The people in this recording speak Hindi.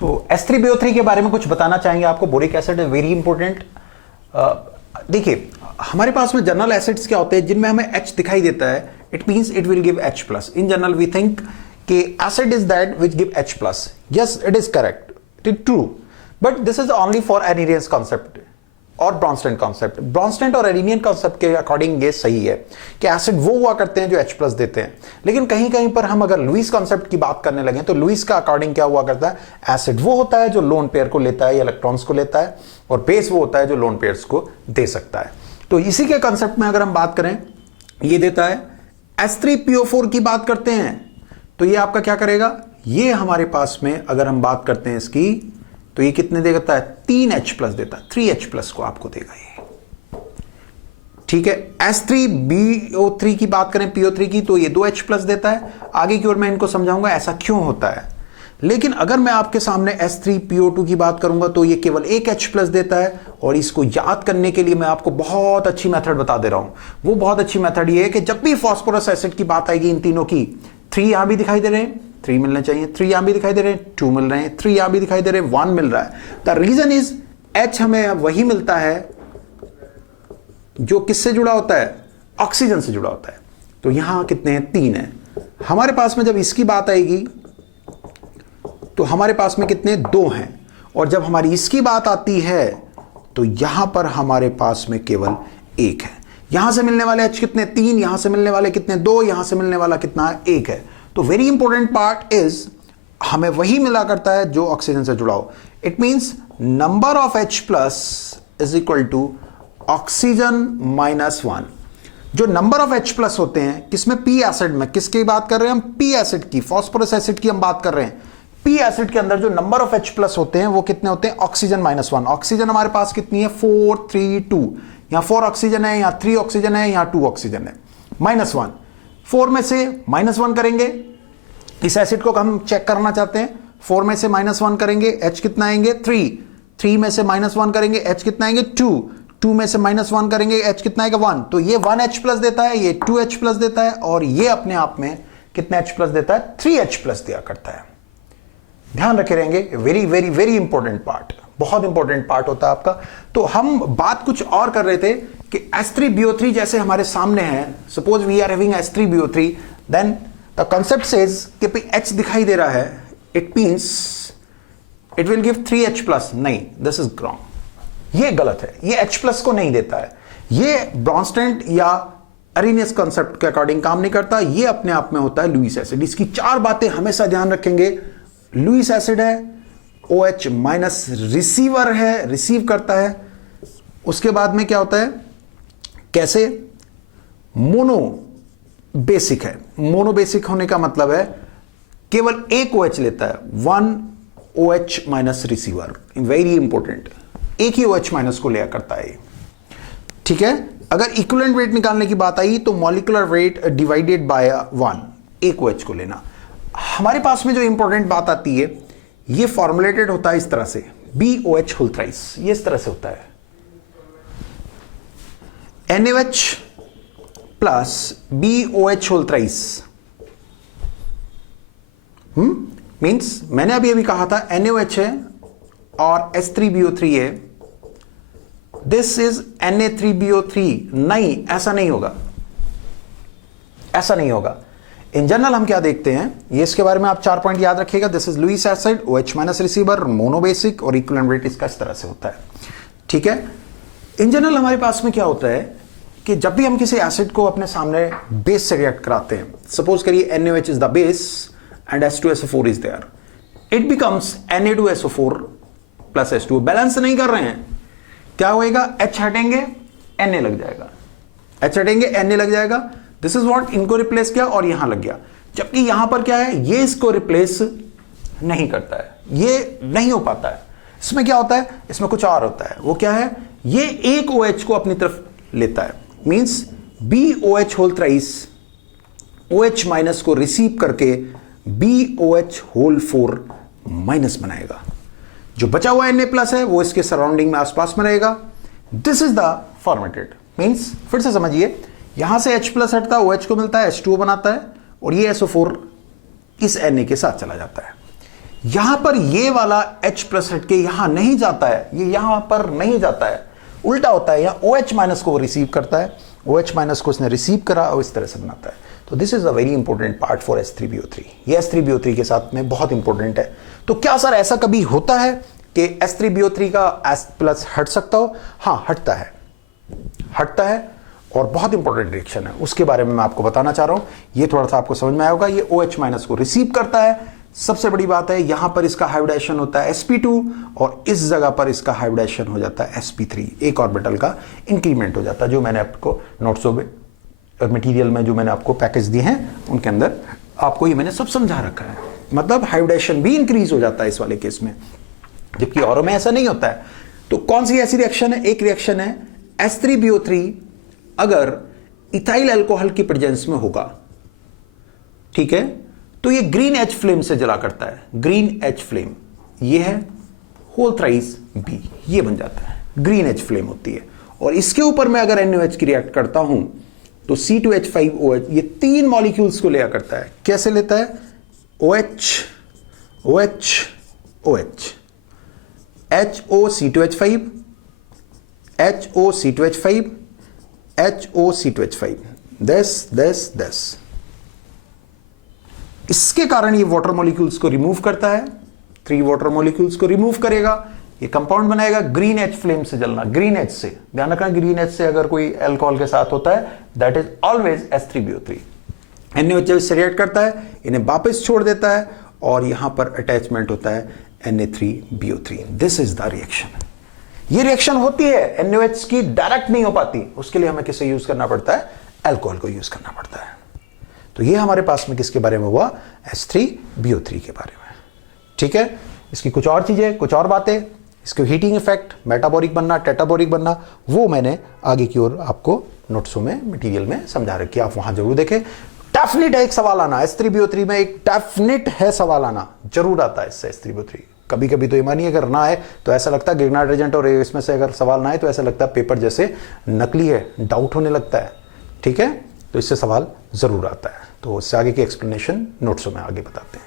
तो H3BO3 के बारे में कुछ बताना चाहेंगे आपको। बोरिक एसिड है वेरी इंपॉर्टेंट। देखिए हमारे पास में जनरल एसिड्स क्या होते हैं जिनमें हमें H दिखाई देता है, it means it will give H plus. In general we think कि acid is that which give H plus. Yes it is correct, it is true, but this is only for Arrhenius concept और ब्रॉन्स्टेड कॉन्सेप्ट। ब्रॉन्स्टेड और एरिनियन कॉन्सेप्ट के अकॉर्डिंग ये सही है कि एसिड वो हुआ करते हैं जो H प्लस देते हैं, लेकिन कहीं कहीं पर हम अगर लुईस कॉन्सेप्ट की बात करने लगे तो लुईस का अकॉर्डिंग क्या हुआ करता है, एसिड वो होता है जो लोन पेयर को लेता है या इलेक्ट्रॉन्स को लेता है, और बेस वो होता है जो लोन पेयर्स को दे सकता है। तो इसी के कॉन्सेप्ट में अगर हम बात करें, ये देता है H3PO4 की बात करते हैं तो ये आपका क्या करेगा, ये हमारे पास में अगर हम बात करते हैं इसकी तो ये कितने देता है, 3H प्लस देता है, 3H प्लस को आपको देगा ये। ठीक है, H3BO3 की बात करें PO3 की तो ये 2H प्लस देता है। आगे की ओर मैं इनको समझाऊंगा ऐसा क्यों होता है, लेकिन अगर मैं आपके सामने H3PO2 की बात करूंगा तो ये केवल 1H प्लस देता है। और इसको याद करने के लिए मैं आपको बहुत अच्छी मेथड बता दे रहा हूं। वो बहुत अच्छी मेथड ये है कि जब भी फास्फोरस एसिड की बात आएगी इन तीनों की, 3 यहां भी दिखाई दे रहे हैं, 3 मिलने चाहिए, 3 यहां भी दिखाई दे रहे हैं, 2 मिल रहे हैं, 3 यहां भी दिखाई दे रहे हैं, 1 मिल रहा है। द रीजन इज H हमें वही मिलता है जो किससे जुड़ा होता है, ऑक्सीजन से जुड़ा होता है। तो यहां कितने हैं, 3 है। हमारे पास में जब इसकी बात आएगी तो हमारे पास में कितने, 2 हैं। और जब हमारी इसकी बात आती है तो यहां पर हमारे पास में केवल 1 है। यहां से मिलने वाले H कितने, 3, यहां से मिलने वाले कितने, 2, यहां से मिलने वाला कितना, 1 है। तो वेरी इंपॉर्टेंट पार्ट इज हमें वही मिला करता है जो ऑक्सीजन से जुड़ा हो। It means number of H plus is equal to oxygen minus 1। जो नंबर ऑफ H प्लस होते हैं किसमें, P एसिड में, किसकी बात कर रहे हैं हम, P एसिड की, फास्फोरस एसिड की हम बात कर रहे हैं। P एसिड के अंदर जो नंबर ऑफ H प्लस होते हैं वो कितने होते हैं, ऑक्सीजन माइनस 1। ऑक्सीजन हमारे पास कितनी है, 4 3 2। यहां 4 ऑक्सीजन है, यहां 3 ऑक्सीजन है, यहां 2 ऑक्सीजन है, माइनस 1। 4 में से माइनस 1 करेंगे, इस एसिड को हम चेक करना चाहते हैं, 4 में से माइनस 1 करेंगे, H कितना आएंगे, 3। 3 में से माइनस 1 करेंगे, H कितना आएंगे, 2। 2 में से माइनस 1 करेंगे, H कितना आएगा, 1। तो ये 1H प्लस देता है, ये 2H प्लस देता है, और ये अपने आप में कितने H प्लस देता है, 3H प्लस दिया करता है। ध्यान रखे रहेंगे, very very very important part, बहुत इंपॉर्टेंट पार्ट होता है आपका। तो हम बात कुछ और कर रहे थे कि H3BO3 जैसे हमारे सामने है, suppose we are having H3BO3, then the concept says कि H दिखाई दे रहा है, it means it will give 3H plus. नहीं, दिस इज रॉन्ग, ये गलत है, ये H प्लस को नहीं देता है। ये ब्रॉन्स्टेड या अरेनियस कॉन्सेप्ट के अकॉर्डिंग काम नहीं करता, ये अपने आप में होता है लुईस एसिड। इसकी 4 बातें हमेशा ध्यान रखेंगे। लुईस एसिड है, OH माइनस रिसीवर है, रिसीव करता है। उसके बाद में क्या होता है, कैसे, मोनो बेसिक है। मोनो बेसिक होने का मतलब है केवल एक OH लेता है, 1 OH minus receiver, very important, एक ही OH माइनस को लिया करता है। ठीक है, अगर इक्विवेलेंट वेट निकालने की बात आई तो मॉलिक्यूलर वेट डिवाइडेड बाय 1, एक OH को लेना। हमारे पास में जो इंपॉर्टेंट बात आती है, ये फॉर्मुलेटेड होता है इस तरह से, BOH होल थ्राइस, ये इस तरह से होता है, NaOH plus BOH whole thrice. Means मैंने अभी कहा था NaOH है और H3BO3 है, दिस इज Na3BO3। नहीं, ऐसा नहीं होगा, ऐसा नहीं होगा। इन जनरल हम क्या देखते हैं, ये इसके बारे में आप 4 पॉइंट याद रखिएगा। This is Lewis acid, OH minus receiver, monobasic, और इक्विवेलेंट वेट इसका इस तरह से होता है। ठीक है, इन जनरल हमारे पास में क्या होता है कि जब भी हम किसी एसिड को अपने सामने बेस से रिएक्ट कराते हैं, सपोज करिए NaOH is the base and H2SO4 is there, it becomes Na2SO4 plus H2O। Balance नहीं कर रहे हैं, क्या होएगा, H हटेंगे Na लग जाएगा, H हटेंगे Na लग जाएगा। दिस इज व्हाट, इनको रिप्लेस किया और यहां लग गया। जबकि यहां पर क्या है, ये इसको रिप्लेस नहीं करता है, ये नहीं हो पाता है। इसमें क्या होता है, इसमें कुछ और होता है। वो क्या है, ये एक OH को अपनी तरफ लेता है, means BOH whole thrice OH minus को रिसीव करके BOH होल 4 माइनस बनाएगा। जो बचा हुआ Na प्लस है वो इसके सराउंडिंग में आसपास में रहेगा। This is the formatted, means फिर से समझिए, यहां से H प्लस हटता है, OH को मिलता है, H2O बनाता है, और ये SO4 इस Na के साथ चला जाता है। यहां पर ये वाला H प्लस हट के यहां नहीं जाता है, ये यहां पर नहीं जाता है, उल्टा होता है, यहां OH माइनस को रिसीव करता है, OH माइनस को इसने रिसीव करा और इस तरह से बनाता है। तो this is a very important part for H3BO3। ये H3BO3 के साथ में बहुत इंपॉर्टेंट है। तो क्या सर ऐसा कभी होता है कि H3BO3 का H प्लस हट सकता हो? हाँ, हटता है और बहुत इंपॉर्टेंट रिएक्शन है, उसके बारे में मैं आपको बताना चाह रहा हूं। ये थोड़ा सा आपको समझ में आया होगा। ये OH माइनस को रिसीव करता है। सबसे बड़ी बात है, यहां पर इसका हाइब्रिडाइजेशन होता है sp2 और इस जगह पर इसका हाइब्रिडाइजेशन हो जाता है sp3, एक ऑर्बिटल का इंक्रीमेंट हो जाता है, जो मैंने आपको नोट्सों में मटेरियल में जो मैंने आपको पैकेज दिए हैं उनके अंदर आपको ये मैंने सब समझा रखा है। मतलब हाइब्रिडाइजेशन भी इंक्रीज हो जाता है इस वाले केस में, जबकि औरों में ऐसा नहीं होता है। तो कौन सी ऐसी रिएक्शन है? एक रिएक्शन है H3BO3 अगर इथाइल अल्कोहल की प्रेजेंस में होगा, ठीक है, तो ये ग्रीन एच फ्लेम से जला करता है। ग्रीन एच फ्लेम ये है होल थ्राइस B, ये बन जाता है, ग्रीन एच फ्लेम होती है। और इसके ऊपर मैं अगर NaOH की रिएक्ट करता हूं तो C2H5OH ये 3 मॉलिक्यूल्स को लिया करता है। कैसे लेता है? OH OH OH HOC2H5 HOC2H5 HOC2H5 this इसके कारण ये वाटर मॉलिक्यूल्स को रिमूव करता है, 3 वाटर मॉलिक्यूल्स को रिमूव करेगा, ये कंपाउंड बनाएगा। ग्रीन एच फ्लेम से जलना, ग्रीन एच से ध्यान रखना, ग्रीन एच से अगर कोई अल्कोहल के साथ होता है that is always H3BO3। NaOH जब इससे रिएक्ट करता है इन्हें वापस छोड़ देता है और यहां पर अटैचमेंट होता है Na3BO3। This is the reaction. ये रिएक्शन होती है, NaOH की डायरेक्ट नहीं हो पाती, उसके लिए हमें किसे यूज करना पड़ता है? अल्कोहल को यूज करना पड़ता है। तो ये हमारे पास में किसके बारे में हुआ? H3BO3 के बारे में। ठीक है, इसकी कुछ और चीजें, कुछ और बातें, इसके हीटिंग इफेक्ट, मेटाबॉलिक बनना, टेटाबॉलिक बनना, वो मैंने आगे की ओर आपको नोट्सों में मटेरियल में समझा रखी है, आप वहां जरूर देखें। डेफिनेट है एक सवाल आना H3BO3 में, एक डेफिनेट है सवाल आना, जरूर आता है इससे H3BO3। कभी कभी तो ये मानिए अगर ना है तो ऐसा लगता है गिग्नार्ड एजेंट और इसमें से अगर सवाल ना आए तो ऐसा लगता है पेपर जैसे नकली है, डाउट होने लगता है। ठीक है, तो इससे सवाल जरूर आता है। तो इससे आगे की एक्सप्लेनेशन नोट्सों में आगे बताते हैं।